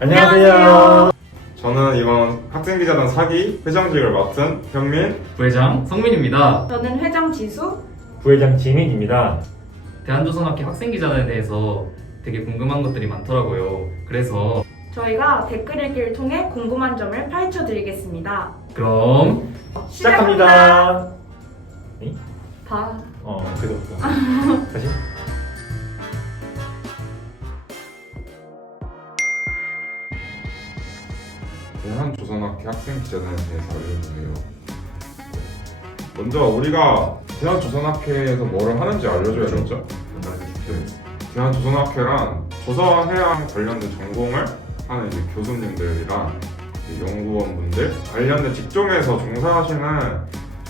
안녕하세요. 저는 이번 학생기자단 4기 회장직을 맡은 현민, 부회장 성민입니다. 저는 회장 지수. 부회장 지민입니다. 대한조선학회 학생기자단에 대해서 되게 궁금한 것들이 많더라고요. 그래서 저희가 댓글 읽기를 통해 궁금한 점을 파헤쳐 드리겠습니다. 그럼 시작합니다. 다 그래도 다시. 대한조선학회 학생기자단에 대해서 알려주세요. 먼저 우리가 대한조선학회에서 뭐를 하는지 알려줘야겠죠? 대한조선학회란 조선해양 관련된 전공을 하는 이제 교수님들이랑 이제 연구원분들, 관련된 직종에서 종사하시는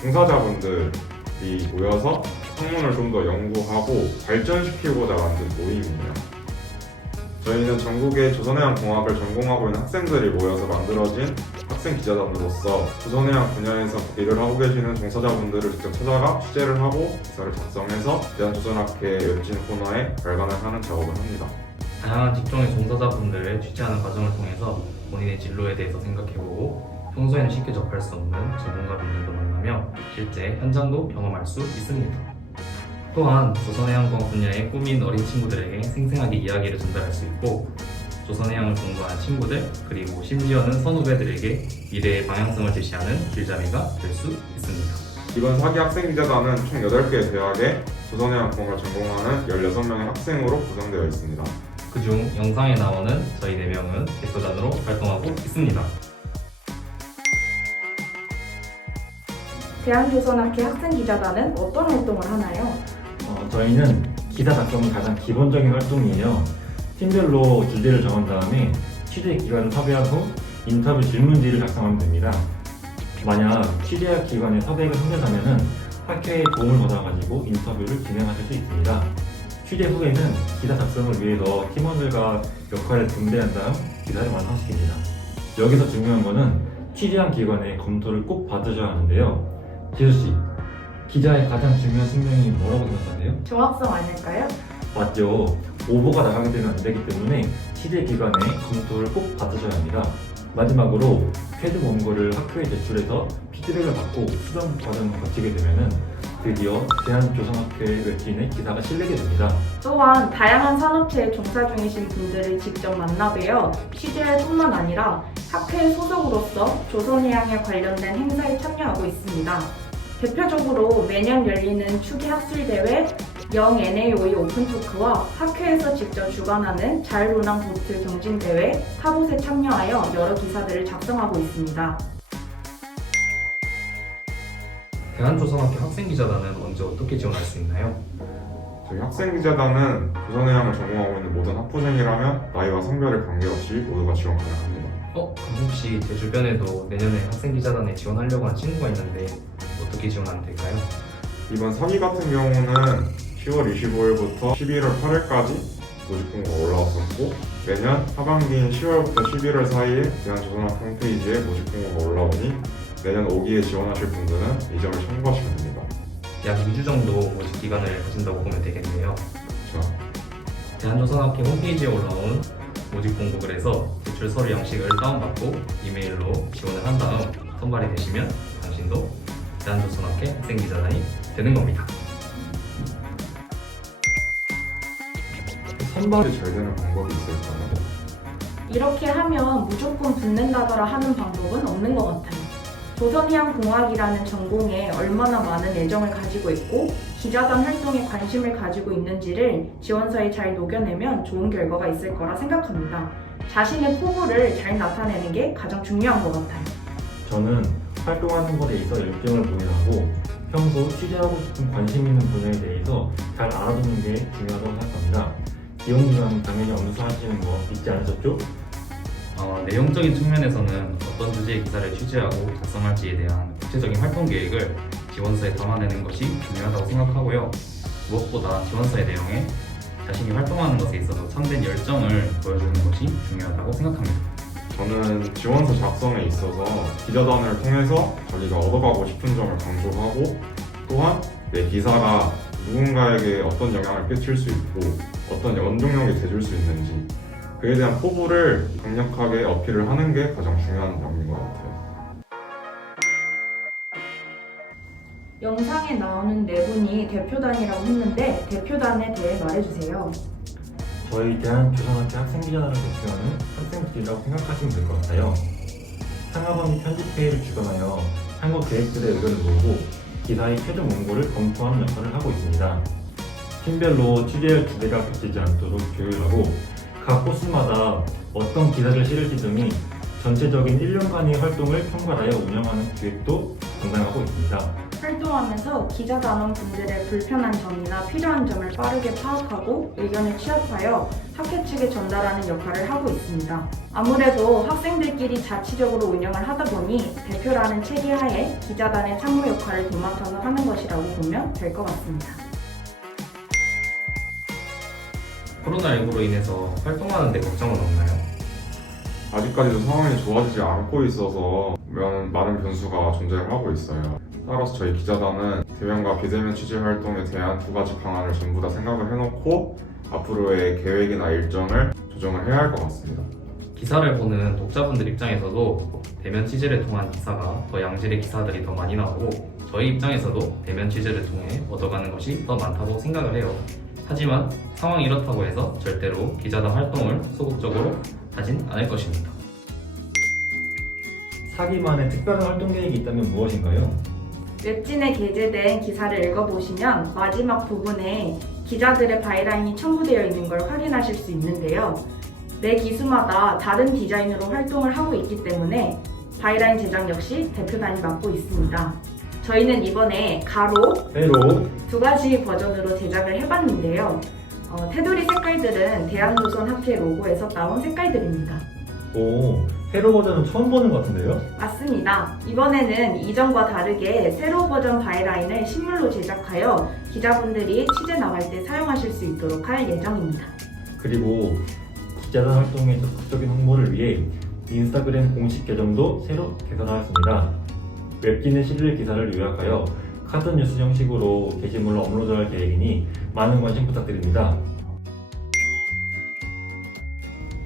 종사자분들이 모여서 학문을 좀 더 연구하고 발전시키고자 만든 모임이에요. 저희는 전국의 조선해양공학을 전공하고 있는 학생들이 모여서 만들어진 학생기자단으로서 조선해양 분야에서 일을 하고 계시는 종사자분들을 직접 찾아가 취재를 하고 기사를 작성해서 대한조선학회 웹진 코너에 발간을 하는 작업을 합니다. 다양한 직종의 종사자분들을 취재하는 과정을 통해서 본인의 진로에 대해서 생각해보고 평소에는 쉽게 접할 수 없는 전문가분들도 만나며 실제 현장도 경험할 수 있습니다. 또한 조선해양공학 분야의 꿈인 어린 친구들에게 생생하게 이야기를 전달할 수 있고 조선해양을 공부하는 친구들 그리고 심지어는 선후배들에게 미래의 방향성을 제시하는 길잡이가 될 수 있습니다. 이번 4기 학생기자단은 총 8개의 대학에 조선해양공학을 전공하는 16명의 학생으로 구성되어 있습니다. 그중 영상에 나오는 저희 4명은 대표단으로 활동하고 있습니다. 대한조선학회 학생기자단은 어떤 활동을 하나요? 저희는 기사 작성은 가장 기본적인 활동이에요. 팀별로 주제를 정한 다음에 취재 기관을 섭외한 후 인터뷰 질문지를 작성하면 됩니다. 만약 취재 기관에 섭외가 힘들다면 학회에 도움을 받아가지고 인터뷰를 진행하실 수 있습니다. 취재 후에는 기사 작성을 위해서 팀원들과 역할을 분배한 다음 기사를 완성시킵니다. 여기서 중요한 거는 취재한 기관의 검토를 꼭 받으셔야 하는데요. 지수씨, 기자의 가장 중요한 숙명이 뭐라고 생각하세요? 정확성 아닐까요? 맞죠. 오보가 나가게 되면 안 되기 때문에 취재 기관의 검토를 꼭 받으셔야 합니다. 마지막으로 최종 원고를 학교에 제출해서 피드백을 받고 수정 과정을 거치게 되면 드디어 대한조선학회 웹진에 기사가 실리게 됩니다. 또한 다양한 산업체에 종사 중이신 분들을 직접 만나뵈어 취재할 뿐만 아니라 학회 소속으로서 조선해양에 관련된 행사에 참여하고 있습니다. 대표적으로 매년 열리는 추기 학술대회, 영 NAOE 오픈토크와 학회에서 직접 주관하는 자율운항 보트 경진대회, 타봇에 참여하여 여러 기사들을 작성하고 있습니다. 대한조선학회 학생기자단은 언제 어떻게 지원할 수 있나요? 저희 학생기자단은 조선해양을 전공하고 있는 모든 학부생이라면 나이와 성별에 관계없이 모두가 지원 가능합니다. 그럼 혹시 제 주변에도 내년에 학생기자단에 지원하려고 하는 친구가 있는데 어떻게 지원하면 될까요? 이번 4기 같은 경우는 10월 25일부터 11월 8일까지 모집 공고가 올라왔었고 매년 하반기인 10월부터 11월 사이에 대한조선학회 홈페이지에 모집 공고가 올라오니 내년 5기에 지원하실 분들은 이 점을 참고하시면 됩니다. 약 2주 정도 모집 기간을 가진다고 보면 되겠네요. 그렇죠? 대한조선학회 홈페이지에 올라온 모집 공고글에서 제출 서류 양식을 다운받고 이메일로 지원을 한 다음 선발이 되시면 당신도 대한조선학회 학생기자단이 되는 겁니다. 선발이 잘 되는 방법이 있을까요? 이렇게 하면 무조건 붙는다더라 하는 방법은 없는 것 같아요. 조선해양공학이라는 전공에 얼마나 많은 애정을 가지고 있고 기자단 활동에 관심을 가지고 있는지를 지원서에 잘 녹여내면 좋은 결과가 있을 거라 생각합니다. 자신의 포부를 잘 나타내는 게 가장 중요한 것 같아요. 저는 활동하는 것에 있어 열정을 보유하고 평소 취재하고 싶은 관심 있는 분야에 대해서 잘 알아두는 게 중요하다고 생각합니다. 지원기간 당연히 엄수하시는 거 잊지 않으셨죠? 내용적인 측면에서는 어떤 주제의 기사를 취재하고 작성할지에 대한 구체적인 활동 계획을 지원서에 담아내는 것이 중요하다고 생각하고요. 무엇보다 지원서의 내용에 자신이 활동하는 것에 있어서 참된 열정을 보여주는 것이 중요하다고 생각합니다. 저는 지원서 작성에 있어서 기자단을 통해서 자기가 얻어가고 싶은 점을 강조하고 또한 내 기사가 누군가에게 어떤 영향을 끼칠 수 있고 어떤 원동력이 돼줄 수 있는지 그에 대한 포부를 강력하게 어필을 하는 게 가장 중요한 점인 것 같아요. 영상에 나오는 네 분이 대표단이라고 했는데 대표단에 대해 말해주세요. 저희 대한조선학교 학생기자단을 대표하는 학생들이라고 생각하시면 될 것 같아요. 상하범위 편집회의를 주관하여 한국 계획들의 의견을 모으고 기사의 최종 원고를 검토하는 역할을 하고 있습니다. 팀별로 취재할 주제가 겹치지 않도록 조율하고 각 코스마다 어떤 기사를 실을지 등이 전체적인 1년간의 활동을 총괄하여 운영하는 기획도 담당하고 있습니다. 활동하면서 기자단원 분들의 불편한 점이나 필요한 점을 빠르게 파악하고 의견을 취합하여 학회 측에 전달하는 역할을 하고 있습니다. 아무래도 학생들끼리 자치적으로 운영을 하다 보니 대표라는 체계하에 기자단의 참모 역할을 도맡아서 하는 것이라고 보면 될 것 같습니다. 코로나19로 인해서 활동하는 데 걱정은 없나요? 아직까지도 상황이 좋아지지 않고 있어서 많은 변수가 존재하고 있어요. 따라서 저희 기자단은 대면과 비대면 취재 활동에 대한 두 가지 방안을 전부 다 생각을 해놓고 앞으로의 계획이나 일정을 조정을 해야 할 것 같습니다. 기사를 보는 독자분들 입장에서도 대면 취재를 통한 기사가 더 양질의 기사들이 더 많이 나오고 저희 입장에서도 대면 취재를 통해 얻어가는 것이 더 많다고 생각을 해요. 하지만 상황이 이렇다고 해서 절대로 기자단 활동을 소극적으로 하진 않을 것입니다. 사기만의 특별한 활동 계획이 있다면 무엇인가요? 웹진에 게재된 기사를 읽어보시면 마지막 부분에 기자들의 바이라인이 첨부되어 있는 걸 확인하실 수 있는데요. 매 기수마다 다른 디자인으로 활동을 하고 있기 때문에 바이라인 제작 역시 대표단이 맡고 있습니다. 저희는 이번에 가로, 회로, 두 가지 버전으로 제작을 해봤는데요. 테두리 색깔들은 대한조선학회 로고에서 따온 색깔들입니다. 오, 회로 버전은 처음 보는 것 같은데요? 맞습니다. 이번에는 이전과 다르게 새로 버전 바이라인을 식물로 제작하여 기자분들이 취재 나갈 때 사용하실 수 있도록 할 예정입니다. 그리고 기자단 활동의 적극적인 홍보를 위해 인스타그램 공식 계정도 새로 개설하였습니다. 웹진에 실릴 기사를 요약하여 카드뉴스 형식으로 게시물로 업로드할 계획이니 많은 관심 부탁드립니다.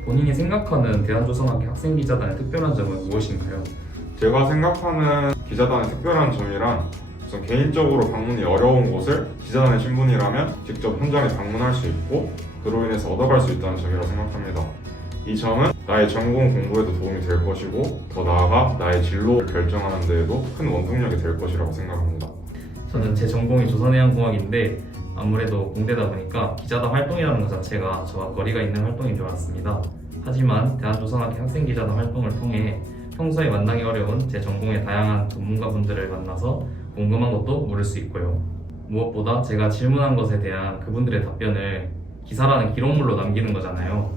본인이 생각하는 대한조선학회 학생기자단의 특별한 점은 무엇인가요? 제가 생각하는 기자단의 특별한 점이란 우선 개인적으로 방문이 어려운 곳을 기자단의 신분이라면 직접 현장에 방문할 수 있고 그로 인해서 얻어갈 수 있다는 점이라고 생각합니다. 이 점은 나의 전공 공부에도 도움이 될 것이고 더 나아가 나의 진로를 결정하는 데에도 큰 원동력이 될 것이라고 생각합니다. 저는 제 전공이 조선해양공학인데 아무래도 공대다 보니까 기자단 활동이라는 것 자체가 저와 거리가 있는 활동인 줄 알았습니다. 하지만 대한조선학회 학생기자단 활동을 통해 평소에 만나기 어려운 제 전공의 다양한 전문가분들을 만나서 궁금한 것도 물을 수 있고요. 무엇보다 제가 질문한 것에 대한 그분들의 답변을 기사라는 기록물로 남기는 거잖아요.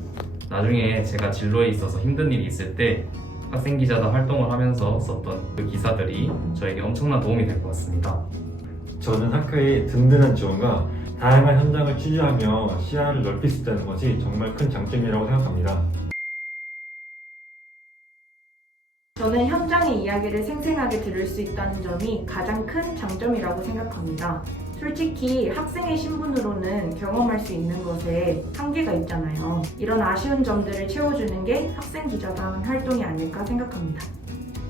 나중에 제가 진로에 있어서 힘든 일이 있을 때 학생기자단 활동을 하면서 썼던 그 기사들이 저에게 엄청난 도움이 될 것 같습니다. 저는 학회의 든든한 지원과 다양한 현장을 취재하며 시야를 넓힐 수 있다는 것이 정말 큰 장점이라고 생각합니다. 저는 현장의 이야기를 생생하게 들을 수 있다는 점이 가장 큰 장점이라고 생각합니다. 솔직히 학생의 신분으로는 경험할 수 있는 것에 한계가 있잖아요. 이런 아쉬운 점들을 채워주는 게 학생기자단 활동이 아닐까 생각합니다.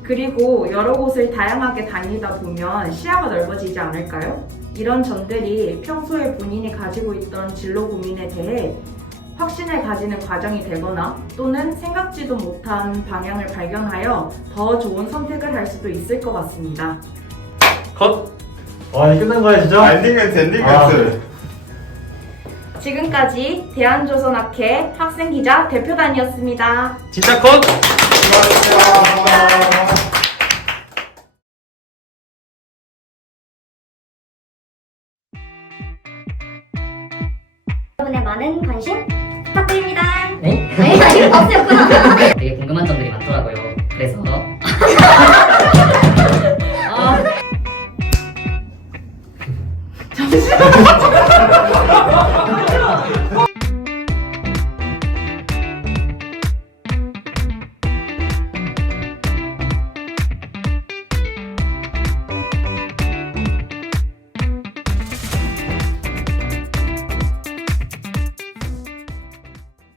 그리고 여러 곳을 다양하게 다니다 보면 시야가 넓어지지 않을까요? 이런 점들이 평소에 본인이 가지고 있던 진로 고민에 대해 확신을 가지는 과정이 되거나 또는 생각지도 못한 방향을 발견하여 더 좋은 선택을 할 수도 있을 것 같습니다. 컷! 이제 끝난 거야 진짜? 엔딩 멘트. 지금까지 대한조선학회 학생기자 대표단이었습니다. 진짜 컷! 여러분의 많은 관심 부탁드립니다. 네? 아니, 없었구나. 되게 궁금한 점들이 많더라고요. 그래서 잠시만.